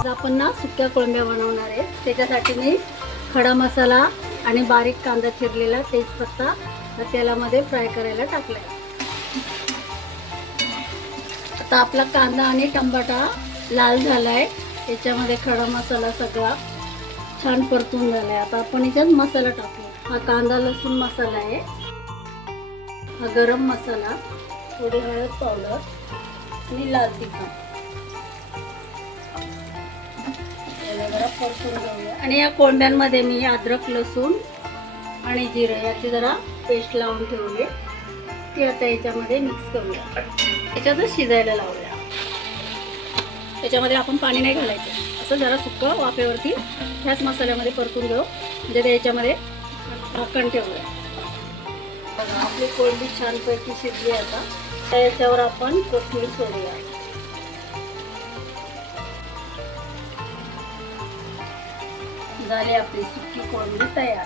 आज आपण ना सुक्या कोळंब्या बनवणार आहे। त्याच्यासाठी मी खडा मसाला आणि बारीक कांदा चिरलेला तेजपत्ता तेलामध्ये फ्राय करायला टाकलाय। आता आपला कांदा आणि टमाटा लाल झालाय, याच्यामध्ये खडा मसाला सगळा छान परतून झालाय। आता आपण याच्यात मसाला टाकू। हा कांदा लसूण मसाला आहे, हा गरम मसाला, थोडी हळद पावडर आणि लाल तिखट जरा परतून घेऊया। आणि या कोळंब्यांमध्ये मी अद्रक लसूण आणि जिरं याची जरा पेस्ट लावून ठेवली, ती आता याच्यामध्ये मिक्स करूया। याच्यातच शिजायला लावूया। त्याच्यामध्ये आपण पाणी नाही घालायचं, असं जरा सुक्क वाफेवरती ह्याच मसाल्यामध्ये परतून घेऊ, म्हणजे ते याच्यामध्ये झाकण ठेवूया। बघा आपली कोळंबी छानपैकी शिजली। आता याच्यावर आपण कोथिंबीर सोडूया। झाली आपली सुकी कोळंबी तयार।